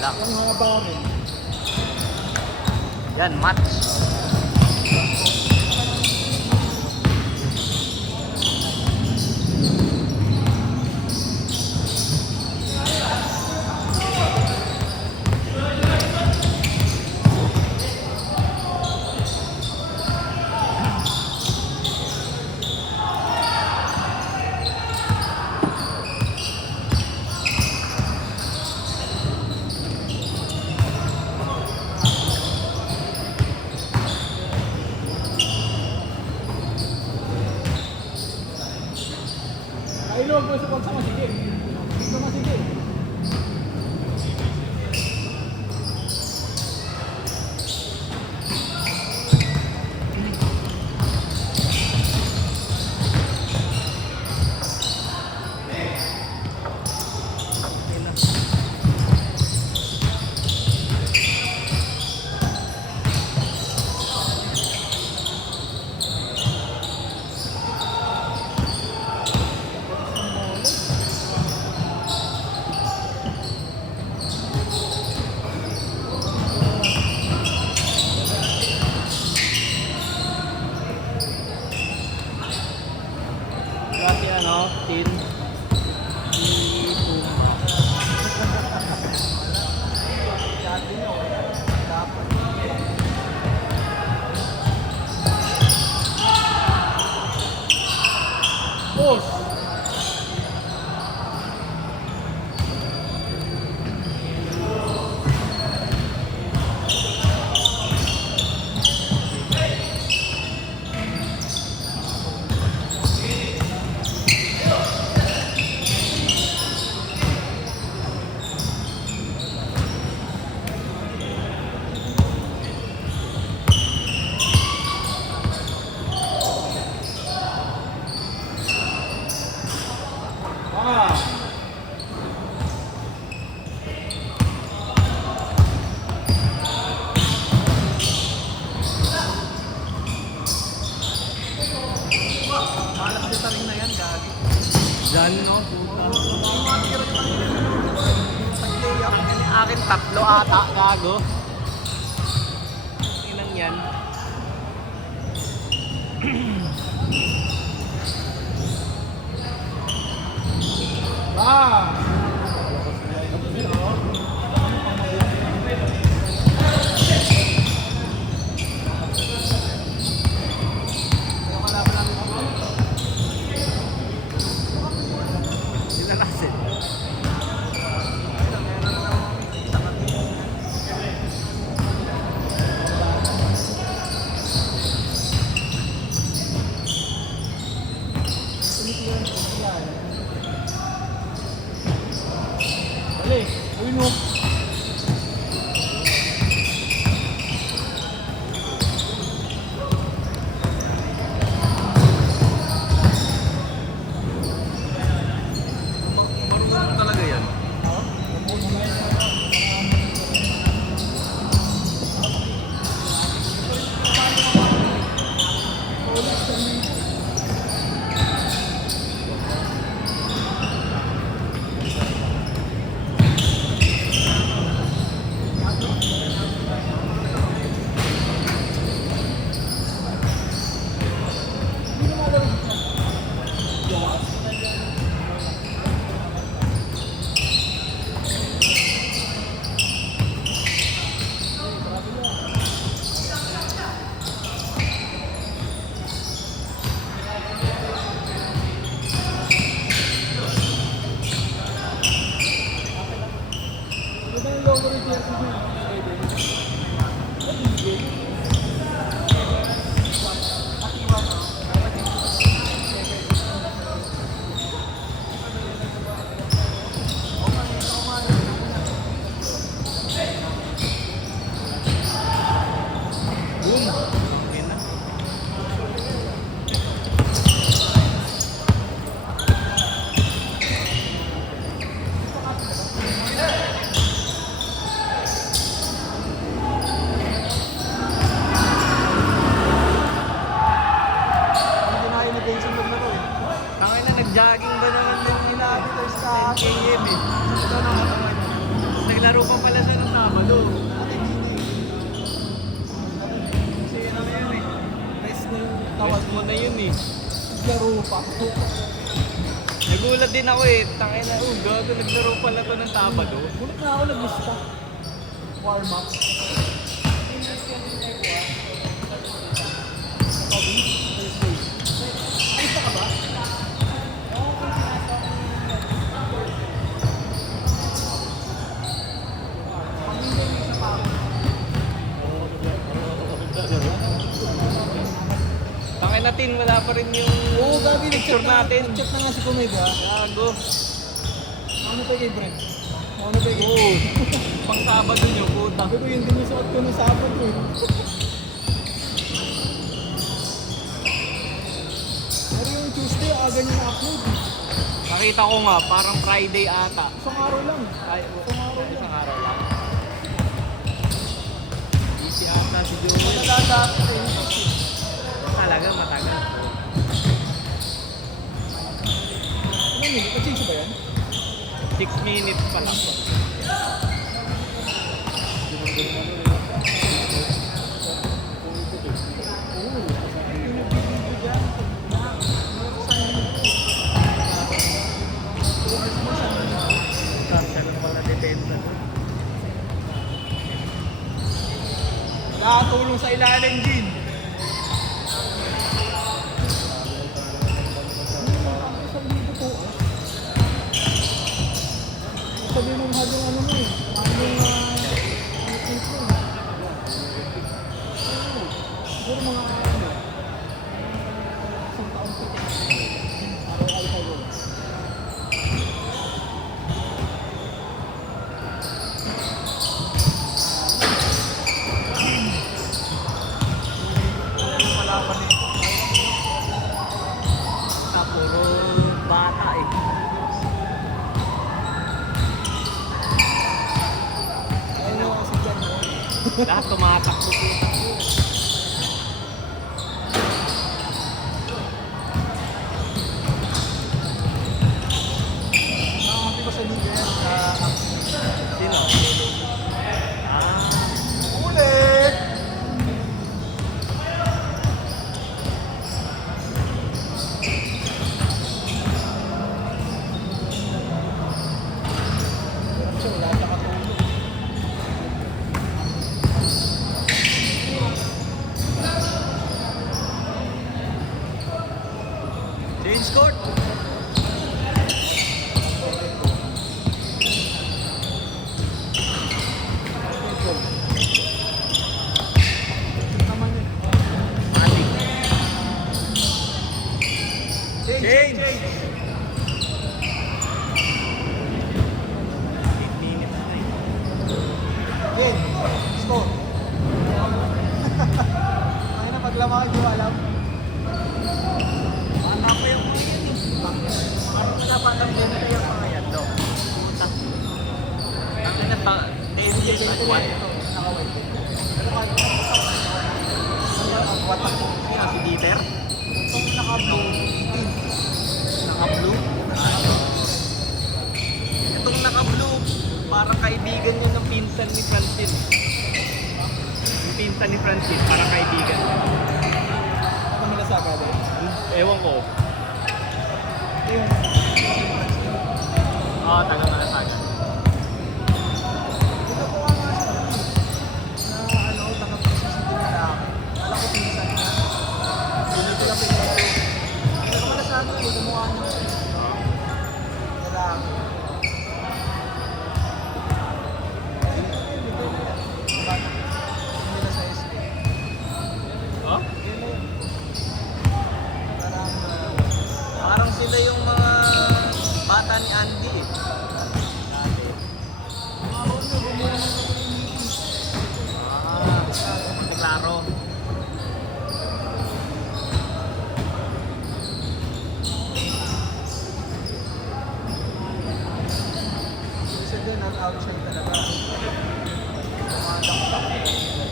lang. Ang haba rin. Yan, match. Kailog mo sa pagsama, sige. Pagsama, sige. Kasi ano, tin. Boss! Dyan, no? Akin tatlo ata, gago. Ilang yan? Dali, gawin mo. Marunong talaga yan. naglaro pa pala siya ng Sabado. Kasi ano na yun eh. Rest na yung tawag Tawad mo na yun eh. Laro pa. Nagulat din ako eh. Tangin na, gago, naglaro pala to ng Sabado. Gulat na ako nag-lista. Warm up. Alista ka ba? Tangin natin, wala pa rin yung Oo, gabi. picture natin. Nag-check na nga si Kumega. Gago. Ano pa kay Brent? Ano pa kay Oo. Pang Sabado nyo, puta. Sabi ko yun din yung suot ko ng Sabado eh. Pero yung Tuesday, aga niya na-upload. Nakita ko nga, parang Friday ata. Isang araw lang. Ay, Isang araw lang. isang araw lang. Easy ata si Joel. Nadadapit eh. Talaga, matagal. Ano yun? Nag-change ba yan? 6 minutes pa lang. Nakatulong sa ilalim din. Sabi mo hagong ano mo eh. Hagong tipo eh. Siguro mga ano. Isang taon ko. Araw-araw. Malaman eh. Sa puro bata eh. Ayun na kasi dyan mo. Lahat tumatakbo po. Nakakampi ko sa Miguel sa Sino? Ah, ulit! Siya, wala siya katulog. change court. Naman yun. Matik. Change! 8 minutes na eh. Game. Score. Ang ina paglamaan nyo, alam. Anak ko yung huli yun eh. Ano wala pa kang din na yung mga yan, no? Puta. Ang ina pa, days at what? Nakaway. Pero kahit ang watak ko. Sino, si Dieter? Itong naka-blue. Naka-blue? Itong naka-blue, parang kaibigan niya ng pinsan ni Francine. Yung pinsan ni Francine, parang kaibigan. Ano Milasaka din? Ewan ko. Ito yung Oo, taga Malasaga. ito po nga nga siya na ano, taga-pinsan sa dinalaki. Alam ko pinsan niya. Hindi ko lang pinsan. Pero Milasaka, ito mukha niya. Lalaki. Nila sa SK. Oh? Yun na yun. Parang Parang sila yung mga bata ni Andy eh. Ah, klaro. Kasi doon, out-outside talaga. Tumataktak.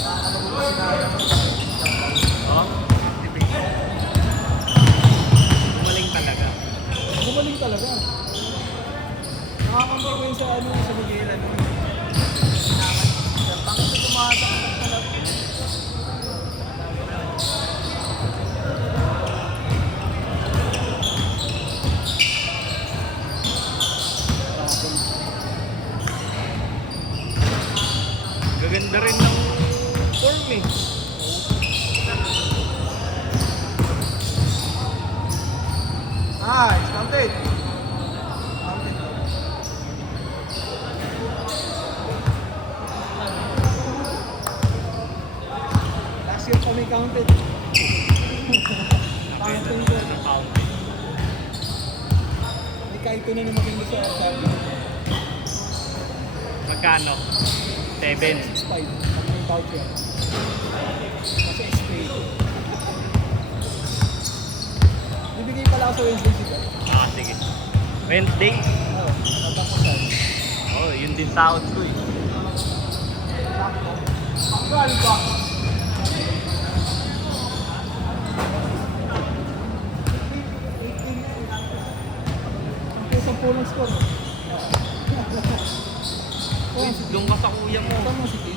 Ano mo pa sinabi? Oh? Activation. Gumaling talaga. Gumaling talaga. Nakakampi ko yun sa ano, sa Miguel, ano. Ganda rin ng form eh. Nice, counted. Counted. Last year kami counted. Counting ko. Hindi kahit ito na naman yung gusto ko sabi. Magkano? 7. 6.5. Ang may voucher. Kasi spray. Bibigay pala ako sa Wednesday siya. Ah, sige. Wednesday? Oo, natapusan. Oh, yun din sahod ko eh. Sakto. Actual ba? Ang pulang score. Uy, doon ka sa kuya mo. Saan mo si Tin?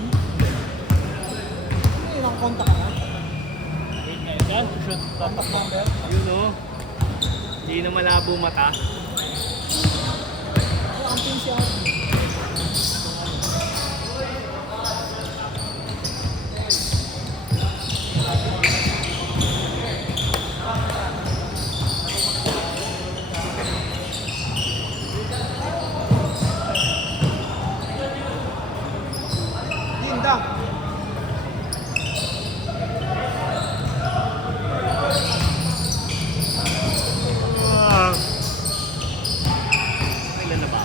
Ay, nakakontak ka na. Yan, shoot. Contact number. Yun o. Hindi na malabo mata. Ay, ang pin siya. Tinda. Wow. Kailan na ba?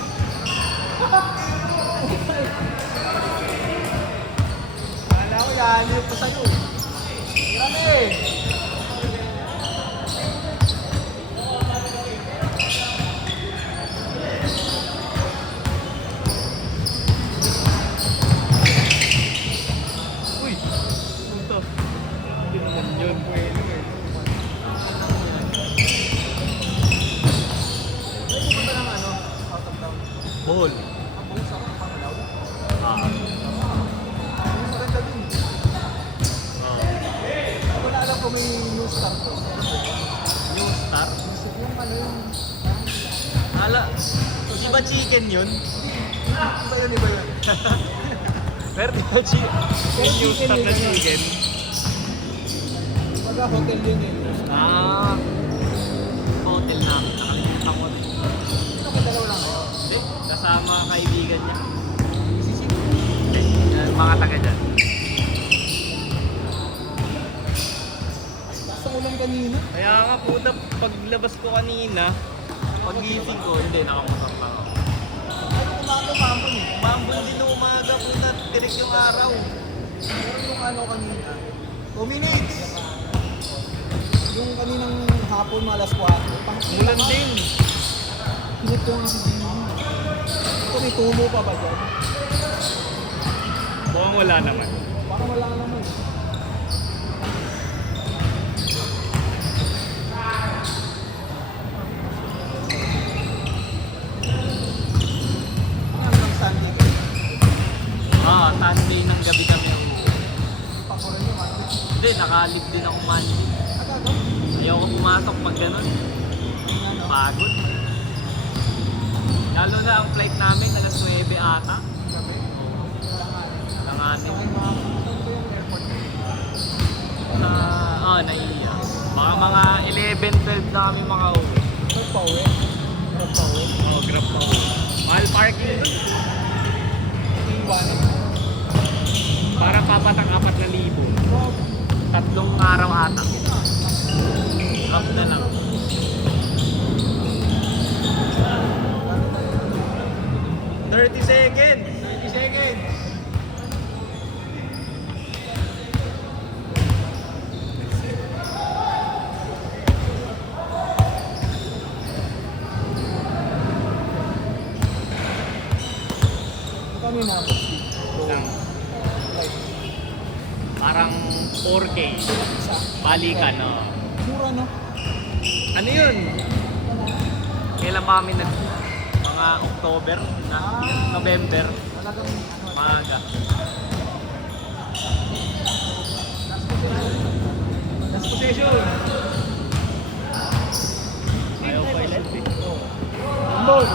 Kala ko yan pa sa'yo. Grabe! Uy! Ito. Hindi naman yun. Pwede eh. Ay, pupunta ng ano? Out of town. Ball. Ang buong sa Pangalaw. Ah. Ang maganda din. Oh. Wala alam kung may news star to. New star? Yung ano yung... Ala. Di ba chicken yun? Iba yun, iba yun. Pero di ba may new chicken star yun, na ganyan. chicken? Baga hotel yun eh. Ah. Hotel namin. Nakalimutan ko rin. Sino ka dalaw lang kayo? Hindi. Kasama kaibigan niya. Sisip. Hindi. Mga taga dyan. Sa ulan kanina. Kaya nga puta, paglabas ko kanina, pagising ko, hindi, nakamusap lang ako. Ano umaga mambon eh. Mambon din ng umaga, puta, tirik yung araw. Pero yung ano kanina, 2 minutes. Yung kaninang hapon mga alas 4. Mulan din. Hinit ko nga si Jimmy. Ito may tumo pa ba dyan? Mukhang wala naman. Parang wala naman. Hanggang Sunday kayo. Ah, Sunday ng gabi kami uuwi. Pakulan yung ano. Hindi, nakalib din ako Monday. Agad, Ayoko pumasok pag ganun. yung ano. Pagod. Lalo na ang flight namin, alas 9 ata. Gabi. Langanin. Saka yung mga, saan ba yung airport? Naiiya. Baka mga 11, 12 na kami makauwi. Grab pa uwi. Grab pa uwi. Oo, grab pa uwi. Mahal parking doon. Iwan. Para papatak 4,000. Grab. 3 araw ata. Drop na lang. Thirty seconds. 30 seconds. Kami na po. Lang. Parang 4K. Isa. Balikan, no? Mura no? Ano yun? Kailan pa kami nag... Mga October na? November? Talagang ano. Maaga. Last position. Ayaw pa ilan eh. Ball.